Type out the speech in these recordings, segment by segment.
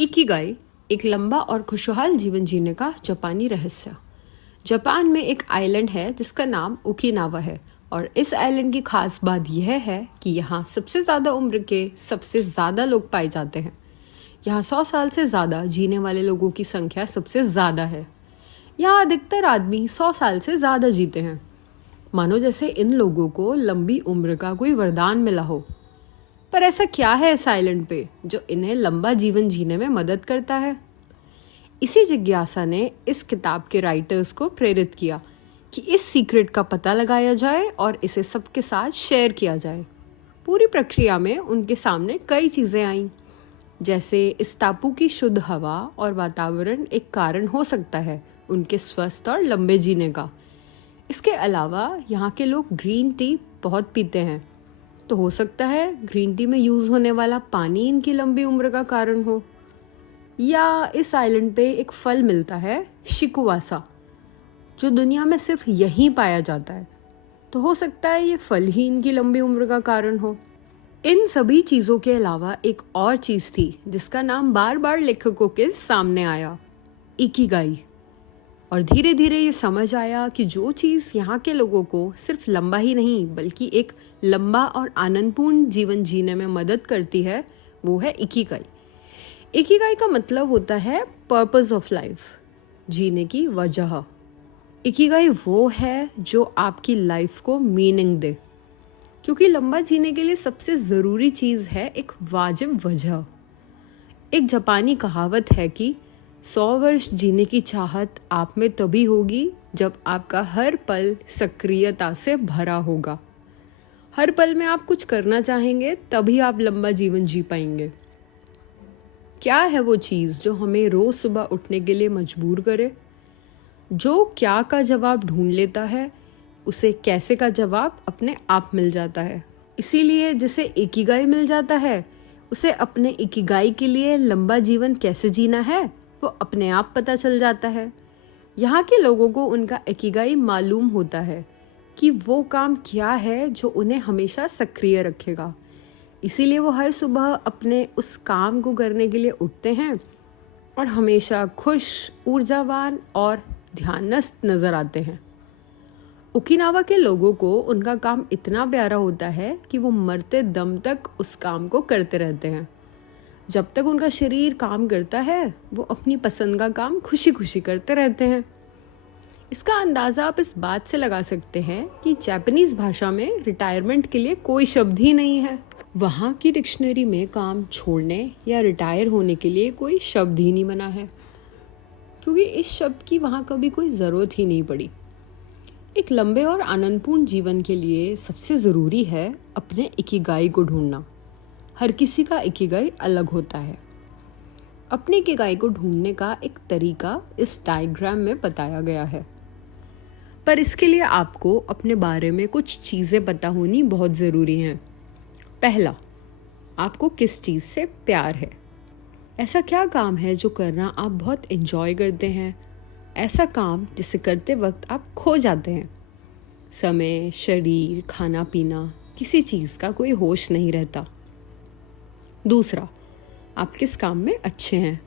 Ikigai एक लंबा और खुशहाल जीवन जीने का जापानी रहस्य। जापान में एक आइलैंड है जिसका नाम ओकिनावा है और इस आइलैंड की खास बात यह है कि यहाँ सबसे ज़्यादा उम्र के सबसे ज़्यादा लोग पाए जाते हैं। यहाँ 100 साल से ज़्यादा जीने वाले लोगों की संख्या सबसे ज़्यादा है। यहाँ अधिकतर आदमी 100 साल से ज़्यादा जीते हैं, मानो जैसे इन लोगों को लंबी उम्र का कोई वरदान मिला हो। पर ऐसा क्या है इस आइलैंड पे जो इन्हें लंबा जीवन जीने में मदद करता है? इसी जिज्ञासा ने इस किताब के राइटर्स को प्रेरित किया कि इस सीक्रेट का पता लगाया जाए और इसे सबके साथ शेयर किया जाए। पूरी प्रक्रिया में उनके सामने कई चीज़ें आईं, जैसे इस टापू की शुद्ध हवा और वातावरण एक कारण हो सकता है उनके स्वस्थ और लंबे जीने का। इसके अलावा यहाँ के लोग ग्रीन टी बहुत पीते हैं, तो हो सकता है ग्रीन टी में यूज़ होने वाला पानी इनकी लंबी उम्र का कारण हो। या इस आइलैंड पे एक फल मिलता है शिकुवासा, जो दुनिया में सिर्फ यहीं पाया जाता है, तो हो सकता है ये फल ही इनकी लंबी उम्र का कारण हो। इन सभी चीज़ों के अलावा एक और चीज़ थी जिसका नाम बार बार लेखकों के सामने आया, इकिगाई। और धीरे धीरे ये समझ आया कि जो चीज़ यहाँ के लोगों को सिर्फ लंबा ही नहीं बल्कि एक लंबा और आनंदपूर्ण जीवन जीने में मदद करती है, वो है इकिगाई। इकिगाई का मतलब होता है पर्पस ऑफ लाइफ, जीने की वजह। इकिगाई वो है जो आपकी लाइफ को मीनिंग दे, क्योंकि लंबा जीने के लिए सबसे ज़रूरी चीज़ है एक वाजिब वजह। एक जापानी कहावत है कि 100 वर्ष जीने की चाहत आप में तभी होगी जब आपका हर पल सक्रियता से भरा होगा। हर पल में आप कुछ करना चाहेंगे, तभी आप लंबा जीवन जी पाएंगे। क्या है वो चीज़ जो हमें रोज़ सुबह उठने के लिए मजबूर करे? जो क्या का जवाब ढूंढ लेता है, उसे कैसे का जवाब अपने आप मिल जाता है। इसीलिए जिसे इकिगाई मिल जाता है, उसे अपने इकिगाई के लिए लंबा जीवन कैसे जीना है वो अपने आप पता चल जाता है। यहाँ के लोगों को उनका इकिगाई मालूम होता है कि वो काम क्या है जो उन्हें हमेशा सक्रिय रखेगा। इसीलिए वो हर सुबह अपने उस काम को करने के लिए उठते हैं और हमेशा खुश, ऊर्जावान और ध्यानस्थ नज़र आते हैं। ओकिनावा के लोगों को उनका काम इतना प्यारा होता है कि वो मरते दम तक उस काम को करते रहते हैं। जब तक उनका शरीर काम करता है, वो अपनी पसंद का काम खुशी खुशी करते रहते हैं। इसका अंदाज़ा आप इस बात से लगा सकते हैं कि जापानीज़ भाषा में रिटायरमेंट के लिए कोई शब्द ही नहीं है। वहाँ की डिक्शनरी में काम छोड़ने या रिटायर होने के लिए कोई शब्द ही नहीं बना है, क्योंकि इस शब्द की वहाँ कभी कोई ज़रूरत ही नहीं पड़ी। एक लंबे और आनंदपूर्ण जीवन के लिए सबसे ज़रूरी है अपने इकिगाई को ढूंढना। हर किसी का इकिगाई अलग होता है। अपने इकिगाई को ढूंढने का एक तरीका इस डायग्राम में बताया गया है, पर इसके लिए आपको अपने बारे में कुछ चीज़ें पता होनी बहुत ज़रूरी हैं। पहला, आपको किस चीज़ से प्यार है। ऐसा क्या काम है जो करना आप बहुत एंजॉय करते हैं? ऐसा काम जिसे करते वक्त आप खो जाते हैं। समय, शरीर, खाना पीना, किसी चीज़ का कोई होश नहीं रहता। दूसरा, आप किस काम में अच्छे हैं।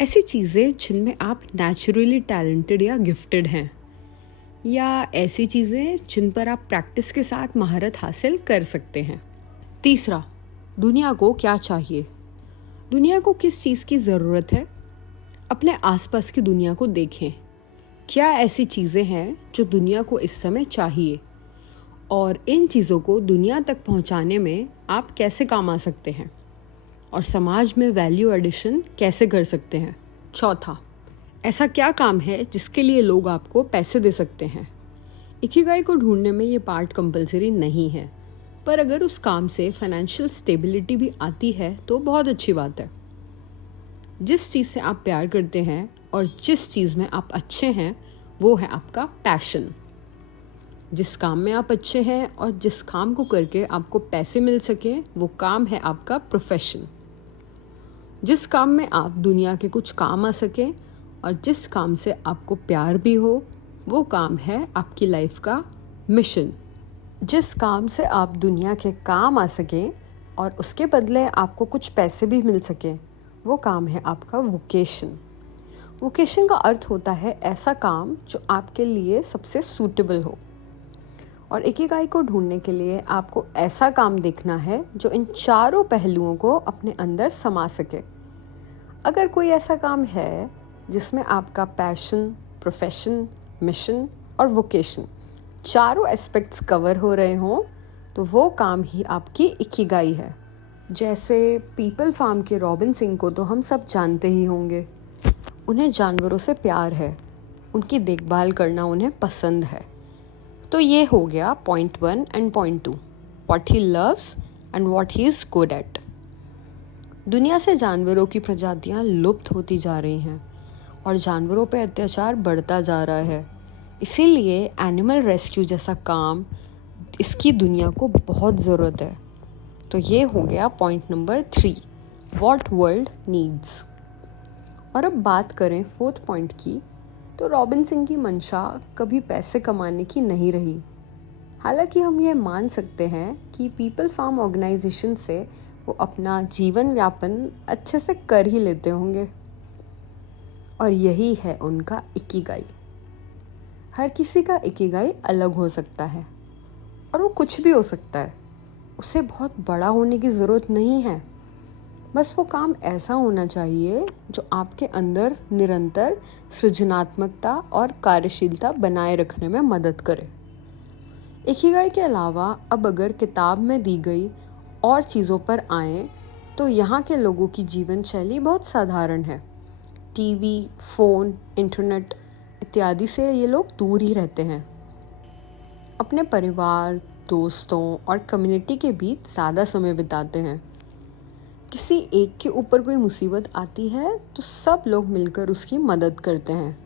ऐसी चीज़ें जिनमें आप नेचुरली टैलेंटेड या गिफ्टेड हैं, या ऐसी चीज़ें जिन पर आप प्रैक्टिस के साथ महारत हासिल कर सकते हैं। तीसरा, दुनिया को क्या चाहिए। दुनिया को किस चीज़ की ज़रूरत है। अपने आसपास की दुनिया को देखें। क्या ऐसी चीज़ें हैं जो दुनिया को इस समय चाहिए, और इन चीज़ों को दुनिया तक पहुंचाने में आप कैसे काम आ सकते हैं, और समाज में वैल्यू एडिशन कैसे कर सकते हैं। चौथा, ऐसा क्या काम है जिसके लिए लोग आपको पैसे दे सकते हैं। इकिगाई को ढूंढने में ये पार्ट कंपलसरी नहीं है, पर अगर उस काम से फाइनेंशियल स्टेबिलिटी भी आती है तो बहुत अच्छी बात है। जिस चीज़ से आप प्यार करते हैं और जिस चीज़ में आप अच्छे हैं, वो है आपका पैशन। जिस काम में आप अच्छे हैं और जिस काम को करके आपको पैसे मिल सकें, वो काम है आपका प्रोफेशन। जिस काम में आप दुनिया के कुछ काम आ सकें और जिस काम से आपको प्यार भी हो, वो काम है आपकी लाइफ का मिशन। जिस काम से आप दुनिया के काम आ सकें और उसके बदले आपको कुछ पैसे भी मिल सकें, वो काम है आपका वोकेशन। वोकेशन का अर्थ होता है ऐसा काम जो आपके लिए सबसे सूटेबल हो। और इकिगाई को ढूंढने के लिए आपको ऐसा काम देखना है जो इन चारों पहलुओं को अपने अंदर समा सके। अगर कोई ऐसा काम है जिसमें आपका पैशन, प्रोफेशन, मिशन और वोकेशन चारों एस्पेक्ट्स कवर हो रहे हों तो वो काम ही आपकी इकिगाई है। जैसे पीपल फार्म के रॉबिन सिंह को तो हम सब जानते ही होंगे। उन्हें जानवरों से प्यार है, उनकी देखभाल करना उन्हें पसंद है। तो ये हो गया point 1 and point 2, what he loves and what he is good at. दुनिया से जानवरों की प्रजातियां लुप्त होती जा रही हैं और जानवरों पर अत्याचार बढ़ता जा रहा है। इसीलिए एनिमल रेस्क्यू जैसा काम इसकी दुनिया को बहुत ज़रूरत है। तो ये हो गया point number 3, what world needs. और अब बात करें 4th पॉइंट की, तो रॉबिन सिंह की मंशा कभी पैसे कमाने की नहीं रही। हालांकि हम ये मान सकते हैं कि पीपल फार्म ऑर्गेनाइजेशन से वो अपना जीवन यापन अच्छे से कर ही लेते होंगे। और यही है उनका इकिगाई। हर किसी का इकिगाई अलग हो सकता है और वो कुछ भी हो सकता है। उसे बहुत बड़ा होने की ज़रूरत नहीं है, बस वो काम ऐसा होना चाहिए जो आपके अंदर निरंतर सृजनात्मकता और कार्यशीलता बनाए रखने में मदद करे। इकिगाई के अलावा अब अगर किताब में दी गई और चीज़ों पर आएँ तो यहाँ के लोगों की जीवन शैली बहुत साधारण है। टीवी, फ़ोन, इंटरनेट इत्यादि से ये लोग दूर ही रहते हैं। अपने परिवार, दोस्तों और कम्युनिटी के बीच ज़्यादा समय बिताते हैं। किसी एक के ऊपर कोई मुसीबत आती है तो सब लोग मिलकर उसकी मदद करते हैं,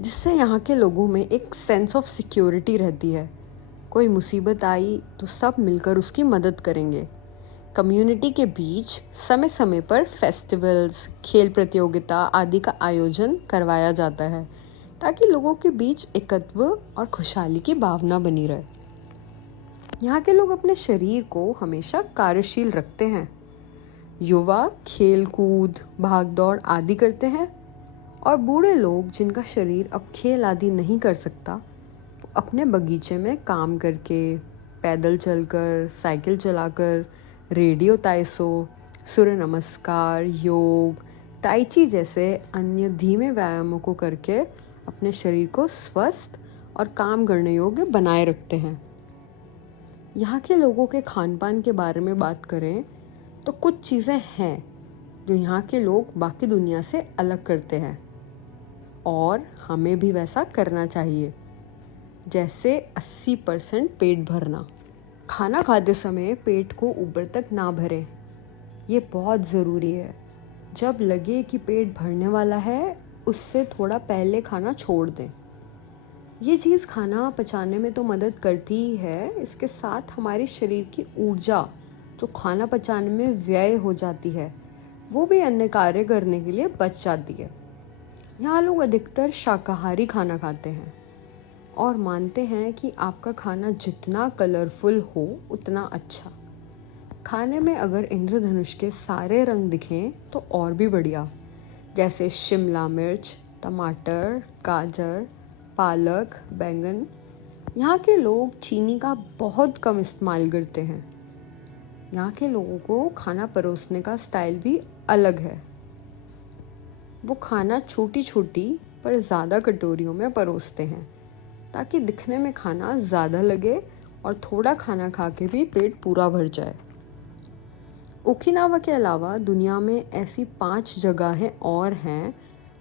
जिससे यहाँ के लोगों में एक सेंस ऑफ सिक्योरिटी रहती है। कोई मुसीबत आई तो सब मिलकर उसकी मदद करेंगे। कम्युनिटी के बीच समय समय पर फेस्टिवल्स, खेल प्रतियोगिता आदि का आयोजन करवाया जाता है ताकि लोगों के बीच एकत्व और खुशहाली की भावना बनी रहे। यहाँ के लोग अपने शरीर को हमेशा कार्यशील रखते हैं। युवा खेल कूद, भाग दौड़ आदि करते हैं और बूढ़े लोग जिनका शरीर अब खेल आदि नहीं कर सकता, वो अपने बगीचे में काम करके, पैदल चलकर, साइकिल चलाकर, रेडियो ताइसो, सूर्य नमस्कार, योग, ताइची जैसे अन्य धीमे व्यायामों को करके अपने शरीर को स्वस्थ और काम करने योग्य बनाए रखते हैं। यहाँ के लोगों के खान पान के बारे में बात करें तो कुछ चीज़ें हैं जो यहाँ के लोग बाकी दुनिया से अलग करते हैं और हमें भी वैसा करना चाहिए। जैसे 80% पेट भरना। खाना खाते समय पेट को ऊपर तक ना भरें, ये बहुत ज़रूरी है। जब लगे कि पेट भरने वाला है, उससे थोड़ा पहले खाना छोड़ दें। ये चीज़ खाना पचाने में तो मदद करती ही है, इसके साथ हमारे शरीर की ऊर्जा जो खाना पचाने में व्यय हो जाती है, वो भी अन्य कार्य करने के लिए बच जाती है। यहाँ लोग अधिकतर शाकाहारी खाना खाते हैं और मानते हैं कि आपका खाना जितना कलरफुल हो उतना अच्छा। खाने में अगर इंद्रधनुष के सारे रंग दिखें तो और भी बढ़िया, जैसे शिमला मिर्च, टमाटर, गाजर, पालक, बैंगन। यहाँ के लोग चीनी का बहुत कम इस्तेमाल करते हैं। यहाँ के लोगों को खाना परोसने का स्टाइल भी अलग है। वो खाना छोटी छोटी पर ज़्यादा कटोरियों में परोसते हैं ताकि दिखने में खाना ज़्यादा लगे और थोड़ा खाना खा के भी पेट पूरा भर जाए। ओकिनावा के अलावा दुनिया में ऐसी 5 जगहें और हैं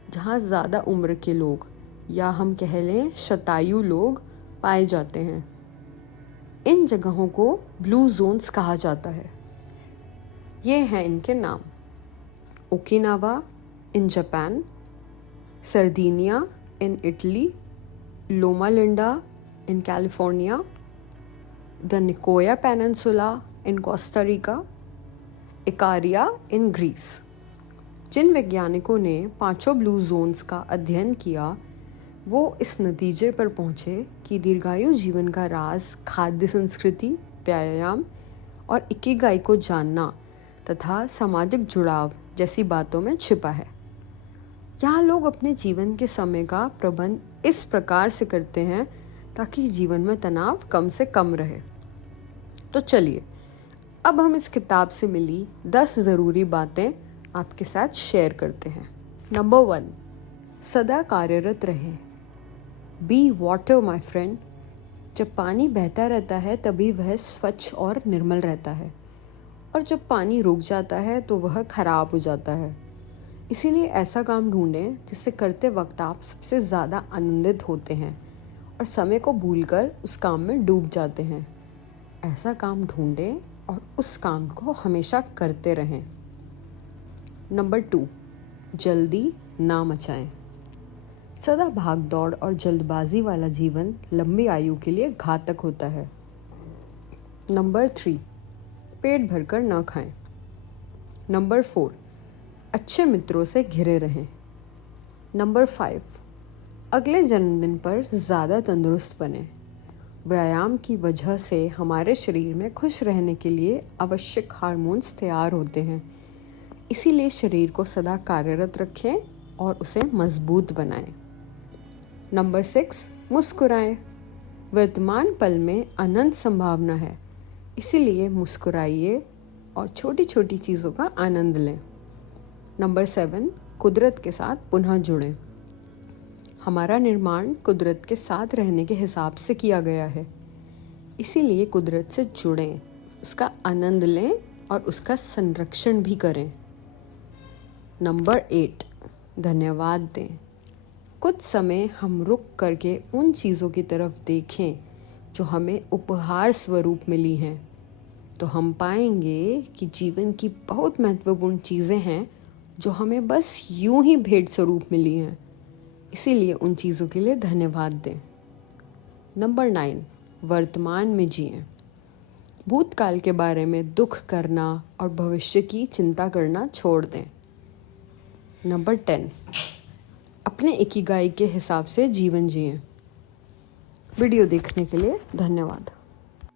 जहाँ ज़्यादा उम्र के लोग या हम कह लें शतायु लोग पाए जाते हैं। इन जगहों को ब्लू जोन्स कहा जाता है। ये हैं इनके नाम: Okinawa in Japan, Sardinia in Italy, Loma Linda in California, the Nicoya Peninsula in Costa Rica, Ikaria in Greece. जिन वैज्ञानिकों ने 5 ब्लू जोन्स का अध्ययन किया वो इस नतीजे पर पहुँचे कि दीर्घायु जीवन का राज खाद्य संस्कृति, व्यायाम और इकिगाई को जानना तथा सामाजिक जुड़ाव जैसी बातों में छिपा है। यहाँ लोग अपने जीवन के समय का प्रबंध इस प्रकार से करते हैं ताकि जीवन में तनाव कम से कम रहे। तो चलिए अब हम इस किताब से मिली 10 ज़रूरी बातें आपके साथ शेयर करते हैं। नंबर 1, सदा कार्यरत रहें। Be water my friend. जब पानी बहता रहता है तभी वह स्वच्छ और निर्मल रहता है, और जब पानी रुक जाता है तो वह खराब हो जाता है। इसीलिए ऐसा काम ढूंढें जिससे करते वक्त आप सबसे ज़्यादा आनंदित होते हैं और समय को भूलकर उस काम में डूब जाते हैं। ऐसा काम ढूंढें और उस काम को हमेशा करते रहें। नंबर 2, जल्दी ना मचाएं। सदा भाग दौड़ और जल्दबाजी वाला जीवन लंबी आयु के लिए घातक होता है। नंबर 3, पेट भरकर ना खाएं। नंबर 4, अच्छे मित्रों से घिरे रहें। नंबर 5, अगले जन्मदिन पर ज़्यादा तंदुरुस्त बने। व्यायाम की वजह से हमारे शरीर में खुश रहने के लिए आवश्यक हार्मोन्स तैयार होते हैं, इसीलिए शरीर को सदा कार्यरत रखें और उसे मजबूत बनाएं। नंबर 6, मुस्कुराएं। वर्तमान पल में अनंत संभावना है, इसीलिए मुस्कुराइए और छोटी छोटी चीज़ों का आनंद लें। नंबर 7, कुदरत के साथ पुनः जुड़ें। हमारा निर्माण कुदरत के साथ रहने के हिसाब से किया गया है, इसीलिए कुदरत से जुड़ें, उसका आनंद लें और उसका संरक्षण भी करें। नंबर 8, धन्यवाद दें। कुछ समय हम रुक करके उन चीज़ों की तरफ देखें जो हमें उपहार स्वरूप मिली हैं, तो हम पाएंगे कि जीवन की बहुत महत्वपूर्ण चीज़ें हैं जो हमें बस यूं ही भेंट स्वरूप मिली हैं, इसीलिए उन चीज़ों के लिए धन्यवाद दें। नंबर 9, वर्तमान में जिएं। भूतकाल के बारे में दुख करना और भविष्य की चिंता करना छोड़ दें। नंबर 10, अपने इकिगाई के हिसाब से जीवन जिएं। वीडियो देखने के लिए धन्यवाद।